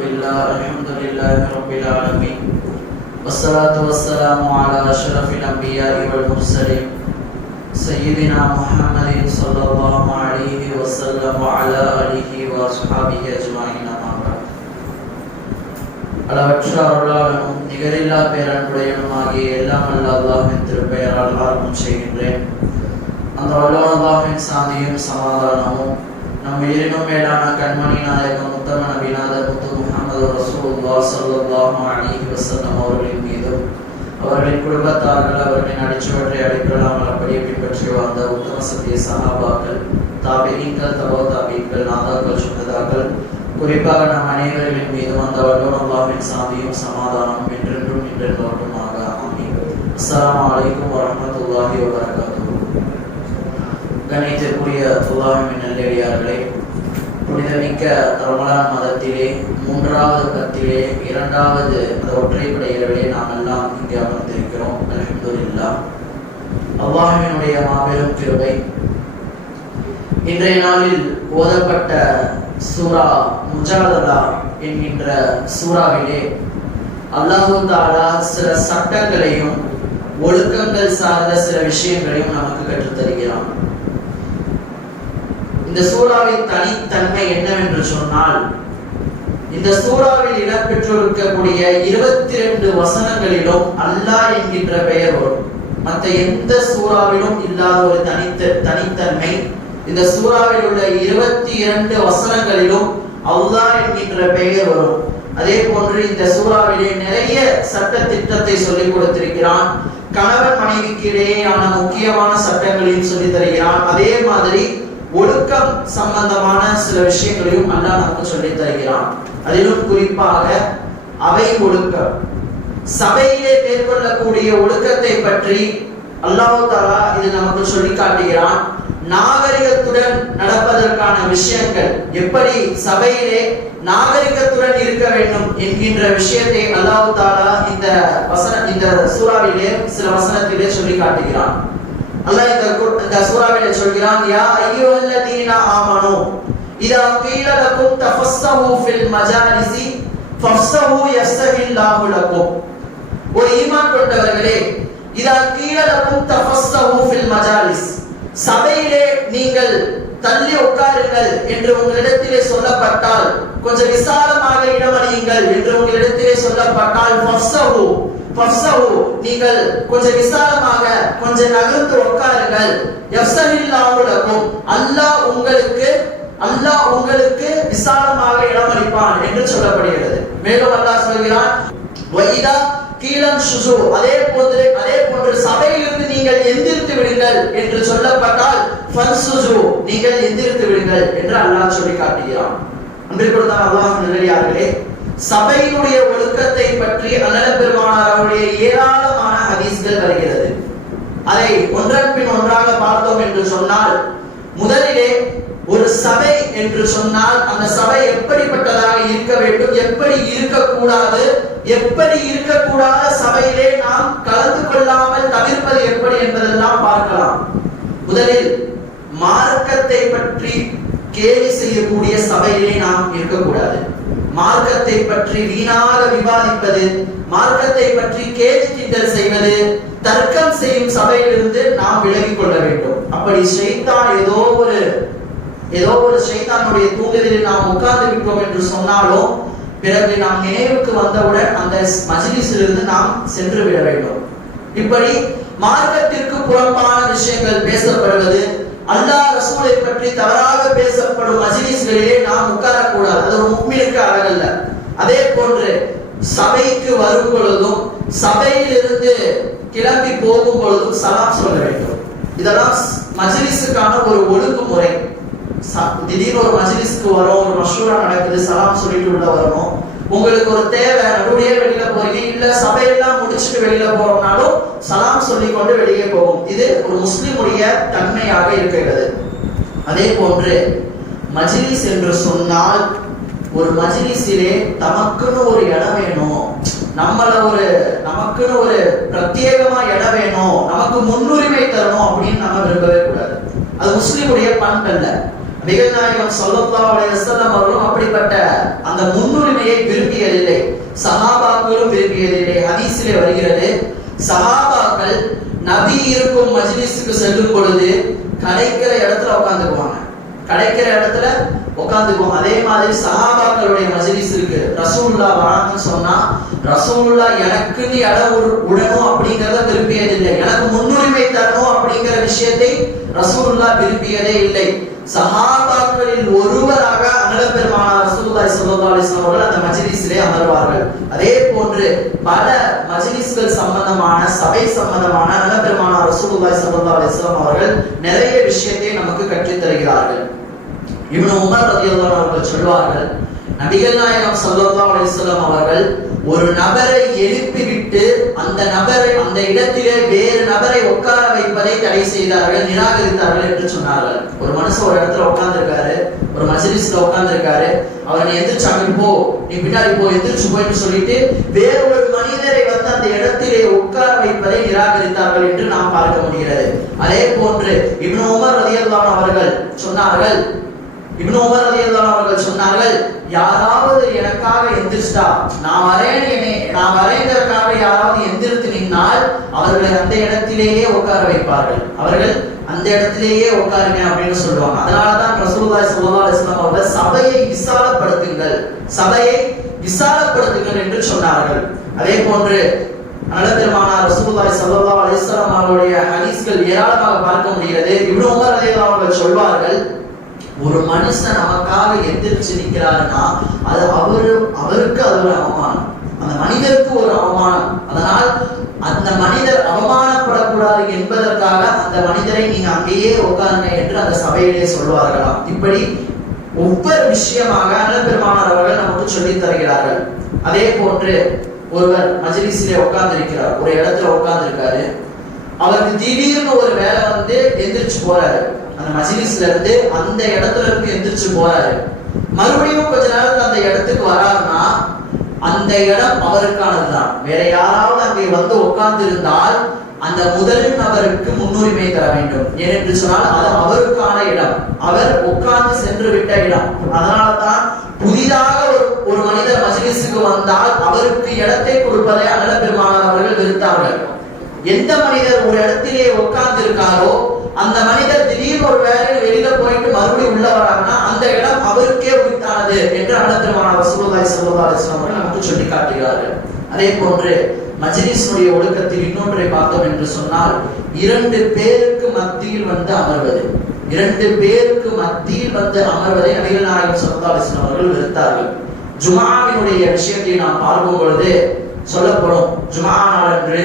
الحمد لله رب العالمين والصلاة والسلام على أشرف الأنبياء والمرسلين سيدنا محمد صلى الله عليه وسلم وعلى آله وأصحابه أجمعين أما بعد. அளவற்ற அருளாளனும் நிகரில்லா பேரன்புடையனுமாகிய எல்லாம் வல்ல அல்லாஹ்வின் திருப்பெயரால் ஆரம்பம் செய்கின்றேன். அந்த அல்லாஹ்வின் சாந்தியும் சமாதானமும் நம் உயிரினும் மேலான கண்மணி நாயகம் உத்தம நபிநாதர் முத்து முஹம்மது ரசூலுல்லாஹ் ஸல்லல்லாஹு அலைஹி வஸல்லம் அவர்களின் மீதும் அவர்களின் குடும்பத்தார்கள் அவர்களின் அடிச்சுவற்றை அடிப்படையாமல் அப்படியே பின்பற்றி வாழ்ந்த உத்தம சத்திய சஹாபாக்கள் தாபிஈன்கள் தபோ தாபிஈன்கள் நாதாக்கள் சுஹதாக்கள் குறிப்பாக நம் அனைவர்களின் மீதும் அந்த வல்லோன் அல்லாஹ்வின் சாந்தியும் சமாதானமும் என்றென்றும் நின்றோட்டுமாக ஆமீன். அஸ்ஸலாமு அலைக்கும் வரஹ்மத்துல்லாஹி வபரகாத்துஹு. கணித்திற்குரிய அல்லாஹ்வின் நல்லடியார்களே, புனிதமிக்க ரமலான் மதத்திலே 3வது பத்திலே 2வது ஒற்றைப்படை இரவிலே நாம் எல்லாம் இங்கே அமர்ந்திருக்கிறோம். அல்ஹம்துலில்லாஹ். அல்லாஹ்வினுடைய மாபெரும் கிருபை. இன்றைய நாளில் ஓதப்பட்ட சூரா முஜாதலா என்கின்ற சூறாவிலே அல்லாஹ் தஆலா சில சட்டங்களையும் ஒழுக்கங்கள் சார்ந்த சில விஷயங்களையும் நமக்கு கற்றுத் தருகிறான். இந்த சூறாவின் தனித்தன்மை என்னவென்று சொன்னால், இந்த சூறாவில் இடம்பெற்றிருக்கக்கூடிய 22 வசனங்களிலும் அல்லாஹ் என்கின்ற பெயர் வரும். மற்ற எந்த சூறாவிலும் இல்லாத ஒரு தனித்தன்மை இந்த சூறாவில் உள்ள 22 வசனங்களிலும் அல்லாஹ் என்கின்ற பெயர் வரும். அதே போன்று இந்த சூறாவிலே நிறைய சட்ட திட்டத்தை சொல்லிக் கொடுத்திருக்கிறான். கணவன் மனைவிக்கு இடையேயான முக்கியமான சட்டங்களையும் சொல்லி தருகிறான். அதே மாதிரி ஒழுக்கம் சம்பந்தமான சில விஷயங்களையும் அல்லாஹ் நமக்கு சொல்லி தருகிறான். அதிலும் குறிப்பாக அவை ஒழுக்கம், சபையிலே மேற்கொள்ளக்கூடிய ஒழுக்கத்தை பற்றி அல்லாஹ் தஆலா இது நமக்கு சொல்லி காட்டுகிறான். நாகரிகத்துடன் நடப்பதற்கான விஷயங்கள், எப்படி சபையிலே நாகரிகத்துடன் இருக்க வேண்டும் என்கின்ற விஷயத்தை அல்லாஹ் தஆலா இந்த சூறாவிலே சில வசனத்திலே சொல்லி காட்டுகிறான். அல்லாஹ் இந்த சூறாவிலே சொல்கிறான், யா அய்யுஹல்லதீன ஆமனூ இதா கீல லகும் தஃபஸ்ஸஹு ஃபில் மஜாலிஸி ஃபஃப்ஸஹு யஃஸஹில்லாஹு லகும். ஒரு ஈமான் கொண்டவர்களே, இதா கீல லகும் தஃபஸ்ஸஹு ஃபில் மஜாலிஸ், சபையிலே நீங்கள் தள்ளி உட்காருங்கள் என்று உங்களிடத்திலே சொல்லப்பட்டால், கொஞ்சம் விசாலமாக இடமளியுங்கள் என்று உங்களிடத்திலே சொல்லப்பட்டால், ஃபஃப்ஸஹு நீங்கள் கொஞ்சம் விசாலமாக கொஞ்சம் நகர்ந்து உட்காருங்கள், யஃஸஹில்லாஹு லகும் அல்லாஹ் உங்களுக்கு விசாலமாக இடமளிப்பான் என்று சொல்லப்படுகிறது. மேலும் அல்லாஹ் சொல்கிறான், வைதா கீலம் சுஜு, அதே போன்று சபையிலிருந்து நீங்கள் எந்திரித்து விடுங்கள் என்று சொல்லப்பட்டால் ஃபன்சுஜு நீங்கள் எந்திரித்து விடுங்கள் என்று அல்லாஹ் சொல்லி காட்டுகிறான். அன்பிற்குரிய அல்லாஹ் நல்லடியார்களே, சபையினுடைய ஒழுக்கத்தை பற்றி அல்லாஹ் பெருமானார் அவருடைய ஏராளமான ஹதீஸ்கள் வருகிறது. அதை ஒன்றன் பின் ஒன்றாக பார்த்தோம் என்று சொன்னால், முதலிலே ஒரு சபை என்று சொன்னால் அந்த சபை எப்படிப்பட்டதாக இருக்க வேண்டும், எப்படி இருக்கக்கூடாது, எப்படி இருக்கக்கூடாத சபையிலே நாம் கலந்து கொள்ளாமல் தவிர்ப்பது எப்படி என்பதெல்லாம் பார்க்கலாம். முதலில் மார்க்கத்தை பற்றி கேலி செய்யக்கூடிய சபையிலே நாம் இருக்கக்கூடாது. மார்க்கத்தை பற்றி வீணாக விவாதிப்பது, மார்க்கத்தை பற்றி கேலி கிண்டல் செய்வது, தர்க்கம் செய்யும் சபையிலிருந்து நாம் விலகிக் கொள்ள வேண்டும். அப்படி ஷைத்தான் ஏதோ ஒரு ஷைத்தானுடைய தூண்டுதலில் நாம் உட்கார்ந்து விட்டோம் என்று சொன்னாலும், பிறகு நாம் நினைவுக்கு வந்தவுடன் அந்த மஜ்லிஸிலிருந்து நாம் சென்று விட வேண்டும். இப்படி மார்க்கத்திற்கு புறம்பான விஷயங்கள் பேசப்படுவது, அல்லாஹ் ரசூலை பற்றி தவறாக பேசப்படும் மஜ்லிஸ்களிலே நாம் உட்காரக்கூடாது. அது ஒரு முஃமினுக்கு அழகல்ல. அதே போன்று சபைக்கு வரும் பொழுதும் சபையிலிருந்து கிளம்பி போகும் பொழுதும் சலாம் சொல்ல வேண்டும். இதெல்லாம் மஜ்லிஸுக்கான ஒரு ஒழுங்குமுறை. திடீர்னு ஒரு மஜ்லிஸ்க்கு வரோம், ஒரு மஷூரா நடக்குது, சலாம் சொல்லிட்டு உள்ள வரணும். உங்களுக்கு ஒரு தேவை, நடுவுடைய வெளியில போறீங்க, இல்ல சபையெல்லாம் முடிச்சுட்டு வெளியில போறோம்னாலும் சலாம் சொல்லிக் கொண்டு வெளியே போகும். இது ஒரு முஸ்லிமுடைய தன்மையாக இருக்கிறது. அதே போன்று மஜ்லிஸ் என்று சொன்னால், ஒரு மஜ்லிஸிலே தமக்குன்னு ஒரு இடம் வேணும், நமக்குன்னு ஒரு பிரத்யேகமா இடம் வேணும், நமக்கு முன்னுரிமை தரணும் அப்படின்னு நம்ம விரும்பவே கூடாது. அது முஸ்லிமுடைய பண்பல்ல. நபிகள் நாயகம் ஸல்லல்லாஹு அலைஹி வஸல்லம் அவர்களும் அப்படிப்பட்ட அந்த முன்னுரிமையை விரும்பியதில்லை, சஹாபாக்களும் விரும்பியதில்லை. ஹதீஸிலே வருகிறது, சஹாபாக்கள் நபி இருக்கும் மஜ்லிஸுக்கு செல்லும் பொழுது கிடைக்கிற இடத்துல உட்கார்ந்துக்குவாங்க, கிடைக்கிற இடத்துல உட்கார்ந்துக்குவோம். அதே மாதிரி சஹாபாக்களுடைய மஜ்லிஸ் இருக்கு, ரசூலுல்லாஹ் வராங்கன்னு சொன்னா ரசூலுல்லாஹ் எனக்குன்னு இடம் உடணும் அப்படிங்கறத விரும்பியதில்லை, எனக்கு முன்னுரிமை தரணும் அப்படிங்கிற விஷயத்தை ரசூலுல்லாஹ் விரும்பியதே இல்லை. சஹாபாக்களில் ஒருவராக அண்ணல் பெருமானார் ரசூலுல்லாஹி ஸல்லல்லாஹு அலைஹி வஸல்லம் அவர்கள் அந்த மஜ்லிஸிலே அமர்வார்கள். அதே போன்று பல மஜ்லிஸ்கள் சம்பந்தமான, சபை சம்பந்தமான அண்ணல் பெருமானார் ரசூலுல்லாஹி ஸல்லல்லாஹு அலைஹி வஸல்லம் அவர்கள் நிறைய விஷயத்தை நமக்கு கற்றுத் தருகிறார்கள். இப்னு உமர் ரலியல்லாஹு அன்ஹு அவர்கள் சொல்வார்கள், நபிகள் நாயகம் ஸல்லல்லாஹு அலைஹி வஸல்லம் அவர்கள் ஒரு நபரை எழுப்பிவிட்டு அந்த நபரை அந்த இடத்திலே வேறு நபரை உட்கார வைப்பதை தடை செய்தார்கள், நிராகரித்தார்கள் என்று சொன்னார்கள். ஒரு மனுஷன் ஒரு இடத்துல உட்கார்ந்துருக்காரு, ஒரு மஜ்லிஸ்ல உட்கார்ந்துருக்காரு, அவரை எந்திரிச்சு அங்கிட்டு போ, நீ பின்னாடி போ, எந்திரிச்சு போயின்னு சொல்லிட்டு வேறு ஒரு மனிதரை வந்து அந்த இடத்திலே உட்கார வைப்பதை நிராகரித்தார்கள் என்று நாம் பார்க்க முடிகிறது. அதே போன்று இப்னு உமர் ரலியல்லாஹு அன்ஹு அவர்கள் சொன்னார்கள், இப்னு உமர் ரலியல்லாஹு அவர்கள் சொன்னார்கள், யாராவது எனக்காக எந்திரிச்சிட்டா, நான் வரேங்கிறதுக்காக யாராவது எந்திரித்து நின்னால் அவர்களை அந்த இடத்திலேயே உட்கார வைப்பார்கள், அவர்கள் அந்த இடத்திலேயே உட்காருங்க அப்படின்னு சொல்லுவாங்க. அதனாலதான் ரசூலுல்லாஹி ஸல்லல்லாஹு அலைஹி வஸல்லம் அவர்கள் சபையை விசாலப்படுத்துங்கள், சபையை விசாலப்படுத்துங்கள் என்று சொன்னார்கள். அதே போன்று அண்ணல் பெருமானார் ரசூலுல்லாஹி ஸல்லல்லாஹு அலைஹி வஸல்லம் அவருடைய ஹதீஸ்கள் ஏராளமாக பார்க்க முடிகிறது. இப்னு உமர் ரலியல்லாஹு அவர்கள் சொல்வார்கள், ஒரு மனுஷன் நமக்காக எந்திரிச்சு நிற்கிறாருன்னா அது அவருக்கு அது ஒரு அவமானம், அந்த மனிதருக்கு ஒரு அவமானம். அதனால் அந்த மனிதர் அவமானப்படக்கூடாது என்பதற்காக அந்த மனிதரை நீங்க அங்கேயே உட்காருங்க என்று அந்த சபையிலே சொல்வார்களாம். இப்படி ஒவ்வொரு விஷயமாக அண்ணல் பெருமானார் அவர்கள் நமக்கு சொல்லி தருகிறார்கள். அதே போன்று ஒருவர் மஜ்லிஸிலே உட்கார்ந்து இருக்கிறார், ஒரு இடத்துல உட்கார்ந்து இருக்காரு, அவருக்கு திடீர்னு ஒரு வேலை வந்து எந்திரிச்சு போறாரு, அந்த மஜ்லிஸ்ல இருந்து அந்த இடத்துல இருந்து எந்திரிச்சு போறாரு, மறுபடியும் கொஞ்ச நேரத்துல அந்த இடத்துக்கு வராருன்னா அந்த இடம் அவருக்கானதுதான். வேற யாராவது அங்கே வந்து உட்கார்ந்து இருந்தால் அந்த முதல் நபருக்கு முன்னுரிமை தர வேண்டும். ஏனென்று சொன்னால் அது அவருக்கான இடம், அவர் உட்கார்ந்து சென்று விட்ட இடம். அதனால்தான் புதிதாக ஒரு மனிதர் மஜ்லிஸுக்கு வந்தால் அவருக்கு இடத்தை கொடுப்பதை அண்ணல் பெருமானார் அவர்கள் வெறுத்தார்கள். எந்த மனிதர் ஒரு இடத்திலே உட்கார்ந்து இருக்காரோ அந்த மனிதர் திடீர்னு ஒரு வேலையில் வெளியில போயிட்டு மறுபடியும் உள்ள வராங்கன்னா அந்த இடம் அவருக்கே உரித்தானது என்று அண்ணல் பெருமானார் ரசூலுல்லாஹி ஸல்லல்லாஹு அலைஹி வஸல்லம் அவர்கள் நமக்கு சொல்லி காட்டுகிறார்கள். அதே போன்று மஜ்லிஸுடைய ஒழுக்கத்தில் இன்னொன்றை பார்த்தோம் என்று சொன்னால், 2 பேருக்கு மத்தியில் வந்து அமர்வது, 2 பேருக்கு மத்தியில் வந்து அமர்வதை நபிகள் நாயகம் ஸல்லல்லாஹு அலைஹி வஸல்லம் அவர்கள் வெறுத்தார்கள். ஜும்ஆவினுடைய விஷயத்தை நாம் பார்க்கும் பொழுது சொல்லப்படும், ஜும்ஆ நாளன்று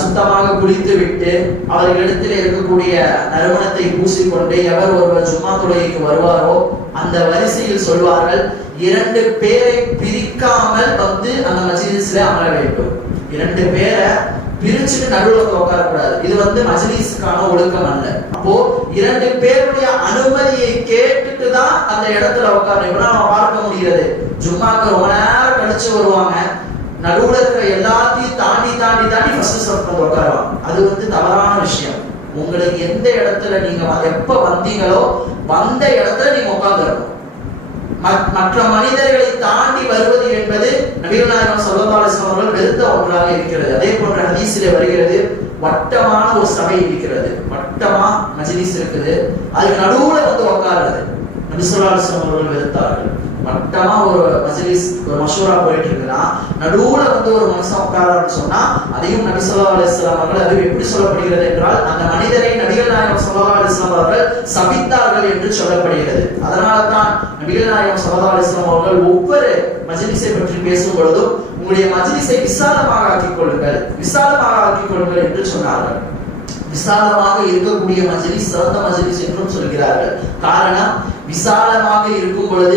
சுத்தமாக குளித்து விட்டு அவர்களிடத்தில் இருக்கக்கூடிய நறுமணத்தை பூசிக்கொண்டு எவர் ஒருவர் ஜும்மா தொழுகைக்கு வருவாரோ அந்த வரிசையில் சொல்வார்கள், 2 பேரை பிரிக்காமல் வந்து அந்த மஜ்லிஸ்ல அமர வேண்டும். 2 பேரை பிரிச்சுட்டு நடுவுல உட்காரக்கூடாது, இது வந்து மஜ்லிஸுக்கான ஒழுக்கம் அல்ல. அப்போ 2 பேருடைய அனுமதியை கேட்டுட்டு தான் அந்த இடத்துல உட்காரணும். இப்ப நம்ம பார்க்க முடிகிறது, ஜும்மாக்கு ரொம்ப நேரம் கழிச்சு வருவாங்க, நடுவுல இருக்கிற எல்லாத்தையும் தாண்டி தாண்டி தாண்டி ஃபர்ஸ்ட் ஸ்டெப் வந்து உட்காருவாங்க. அது வந்து தவறான விஷயம். உங்களுக்கு எந்த இடத்துல நீங்க எப்ப வந்தீங்களோ வந்த இடத்துல நீங்க உட்கார்ந்துடணும். மற்ற மனிதர்களை தாண்டி வருவது என்பது நபிகள் நாயகம் ஸல்லல்லாஹு அலைஹி வஸல்லம் அவர்கள் வெறுத்த ஒன்றாக இருக்கிறது. அதே போன்ற ஹதீஸிலே வருகிறது, வட்டமான ஒரு சபை இருக்கிறது, வட்டமா மஜ்லிஸ் இருக்குது, அதுக்கு நடுவுல வந்து உட்காருறது நபி ஸல்லல்லாஹு அலைஹி வஸல்லம் அவர்கள் வெறுத்தார்கள். வட்டமா ஒரு மஜ்லிஸ் ஒரு மஷூரா போயிட்டு இருக்குன்னா நடுவுல வந்து ஒரு மனுஷன் உட்காரான்னு சொன்னா அதையும் நபி ஸல்லல்லாஹு அலைஹி வஸல்லம் அவர்கள் அது எப்படி சொல்லப்படுகிறது என்றால் அந்த மனிதரை நபிகள் நாயகம் ஸல்லல்லாஹு அலைஹி வஸல்லம் அவர்கள் சபித்தார்கள் என்று சொல்லப்படுகிறது. அதனால தான் நபிகள் நாயகம் ஸல்லல்லாஹு அலைஹி வஸல்லம் அவர்கள் ஒவ்வொரு மஜ்லிஸை பற்றி பேசும் பொழுதும் உங்களுடைய மஜ்லிஸை விசாலமாக ஆக்கிக் கொள்ளுங்கள், விசாலமாக ஆக்கிக் கொள்ளுங்கள் என்று சொன்னார்கள். விசாலமாக இருக்கக்கூடிய மஜ்லிஸ் சிறந்த மஜ்லிஸ் என்றும் சொல்கிறார்கள். காரணம், விசாலமாக இருக்கும் பொழுது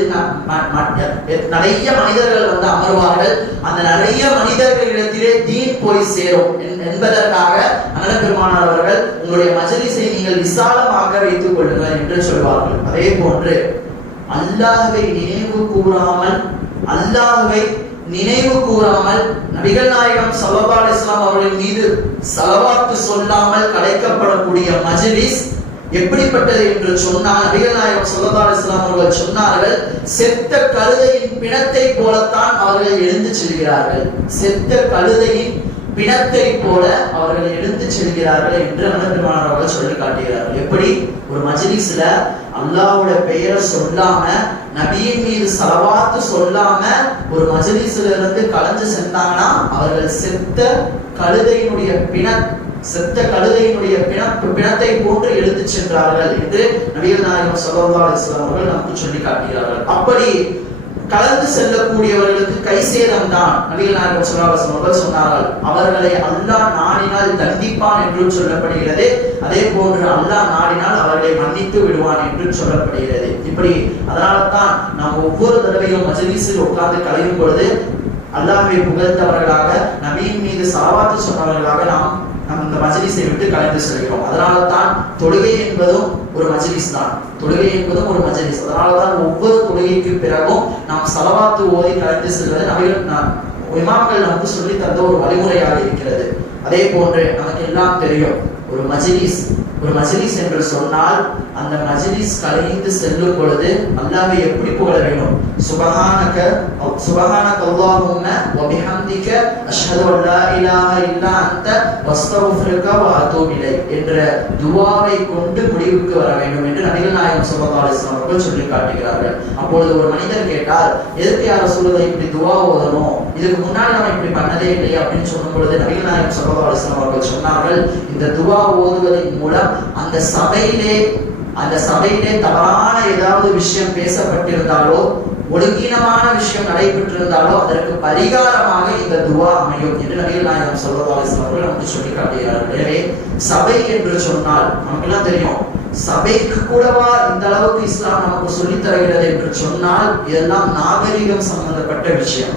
நிறைய மனிதர்கள் வந்து அமர்வார்கள், அந்த நிறைய மனிதர்களிடத்திலே தீன் போய் சேரும் என்பதற்காக அண்ணல் பெருமானார் அவர்கள் உங்களுடைய மஜ்லிஸை நீங்கள் விசாலமாக வைத்துக் கொள்ளுங்கள் என்று சொல்வார்கள். அதே போன்று அல்லாஹ்வை நினைவு கூறாமல் நபிகள் நாயகம் ஸல்லல்லாஹு அலைஹி வஸல்லம் அவர்களின் மீது ஸலவாத் சொல்லாமல் கிடைக்கப்படக்கூடிய மஜ்லிஸ் எப்படிப்பட்டது என்று சொன்னால் நபிகள் நாயகம் ஸல்லல்லாஹு அலைஹி வஸல்லம் அவர்கள் சொன்னார்கள், செத்த கழுதையின் பிணத்தை போலத்தான் அவர்கள் எழுந்து செல்கிறார்கள். செத்த கழுதையின் பிணத்தை போல அவர்கள் எழுந்து செல்கிறார்கள் என்று அனந்தமானவர்கள் சொல்லி காட்டுகிறார்கள். எப்படி ஒரு மஜ்லிஸ்ல அல்லாஹ்வோட பெயரை சொல்லாம, நபியின் மீது ஸலவாத் சொல்லாம ஒரு மஜ்லிஸ்ல இருந்து கலந்து சென்றாங்கன்னா அவர்கள் செத்த கழுதையினுடைய பிணத்தை போன்று எழுந்து சென்றார்கள் என்று நபிகள் நாயகம் ஸல்லல்லாஹு அலைஹி வஸல்லம் அவர்கள் நமக்கு சொல்லி காட்டுகிறார்கள். அப்படி கலந்து செல்லக்கூடியவர்களுக்கு கை சேதம் தான். நபிகள் நாயகம் ஸல்லல்லாஹு அலைஹி வஸல்லம் அவர்கள் சொன்னார்கள், அவர்களை அல்லாஹ் நாடினால் தண்டிப்பான் என்று சொல்லப்படுகிறது. அதே போன்று அல்லாஹ் நாடினால் அவர்களை மன்னித்து விடுவான் என்று சொல்லப்படுகிறது. இப்படி அதனால தான் நாம் ஒவ்வொரு தடவையும் மஜ்லிஸில் உட்கார்ந்து கலையும் பொழுது அல்லாஹ்வை புகழ்ந்தவர்களாக, நபியின் மீது ஸலவாத் சொன்னவர்களாக நாம் இந்த மஜ்லிஸை விட்டு கலைந்து செல்கிறோம். அதனால தான் தொழுகை என்பதும் ஒரு மஜ்லிஸ் தான். தொழுகை என்பதும் ஒரு மஜ்லிஸ். அதனால தான் ஒவ்வொரு தொழுகைக்கு பிறகும் நாம் ஸலவாத் ஓதி கலைந்து செல்வது இமாம்கள் நமக்கு சொல்லி தந்த ஒரு வழிமுறையாக இருக்கிறது. அதே போன்று நமக்கு எல்லாம் தெரியும், ஒரு மஜ்லிஸ் என்று சொன்னால் அந்த மஜ்லிஸ் கலைந்து செல்லும் பொழுது அல்லாஹ்வை எப்படி புகழ வேண்டும்? சுபஹானக அல்லாஹும்ம வ பிஹம்திக அஷ்ஹது அன் லா இலாஹ இல்லா அன்த வஸ்தக்ஃபிருக வ அதூபு இலைக் என்ற துஆவை கொண்டு முடிவுக்கு வர வேண்டும் என்று நபிகள் நாயகம் ஸல்லல்லாஹு அலைஹி வஸல்லம் அவர்கள் சொல்லி காட்டுகிறார்கள். அப்பொழுது ஒரு மனிதர் கேட்டார், எதற்கு யா ரசூலுல்லாஹ் இப்படி துஆ ஓதணும்? இதுக்கு முன்னாடி நம்ம இப்படி பண்ணதே இல்லை அப்படின்னு சொல்லும் பொழுது நபிகள் நாயகம் ஸல்லல்லாஹு அலைஹி வஸல்லம் அவர்கள் சொன்னார்கள், இந்த துஆ ஓதுவதன் மூலம் அந்த சபையிலே தவறான ஏதாவது விஷயம் பேசப்பட்டிருந்தாலோ, ஒழுங்கீனமான விஷயம் நடைபெற்றிருந்தாலோ அதற்கு பரிகாரமாக இந்த துஆ அமையும் என்று நபிகள் நாயகம் ஸல்லல்லாஹு அலைஹி வஸல்லம் அவர்கள் நமக்கு சொல்லி காட்டுகிறார்கள். எனவே சபை என்று சொன்னால் நமக்கெல்லாம் தெரியும், சபைக்கு கூடவா இந்த அளவுக்கு இஸ்லாம் நமக்கு சொல்லித் தருகிறது என்று சொன்னால் இதெல்லாம் நாகரிகம் சம்பந்தப்பட்ட விஷயம்,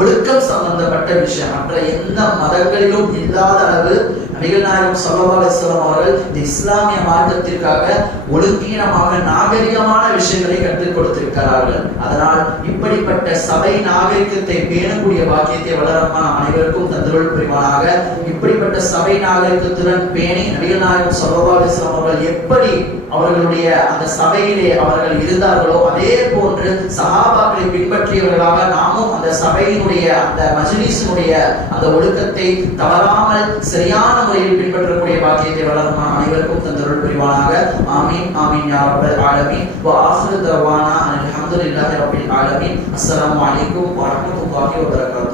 ஒழுக்கம் சம்பந்தப்பட்ட விஷயம். மற்ற எந்த மதங்களிலும் இல்லாத அளவு நபிகள் நாயகம் ஸல்லல்லாஹு அலைஹி வஸல்லம் அவர்கள் இந்த இஸ்லாமிய மார்க்கத்திற்காக ஒழுங்கீனமாக நாகரிகமான விஷயங்களை கற்றுக் கொடுத்திருக்கிறார்கள். அதனால் இப்படிப்பட்ட சபை நாகரிகத்தை பேணக்கூடிய பாக்கியத்தை வளரமான அனைவருக்கும் தந்தருள் புரிவானாக. இப்படிப்பட்ட சபை நாகரிகத்துடன் பேணி நபிகள் நாயகம் ஸல்லல்லாஹு அலைஹி வஸல்லம் அவர்கள் எப்படி அவர்களுடைய அந்த சபையிலே அவர்கள் இருந்தார்களோ அதே போன்று சஹாபாக்களை பின்பற்றியவர்களாக நாமும் அந்த சபையினுடைய அந்த மஜ்லிஸினுடைய அந்த ஒழுக்கத்தை தவறாமல் சரியான முறையில் பின்பற்றக்கூடிய பாக்கியத்தை வளர்மா அனைவருக்கும் தந்தருள் புரிவானாக. ஆமீன் ஆமீன் யா ரப்பல் ஆலமீன். வ ஆகிரு தஅவானா அல்ஹம்துலில்லாஹி ரப்பில் ஆலமீன். அஸ்ஸலாமு அலைக்கும் வ ரஹ்மத்துல்லாஹி வ பரகாத்துஹு.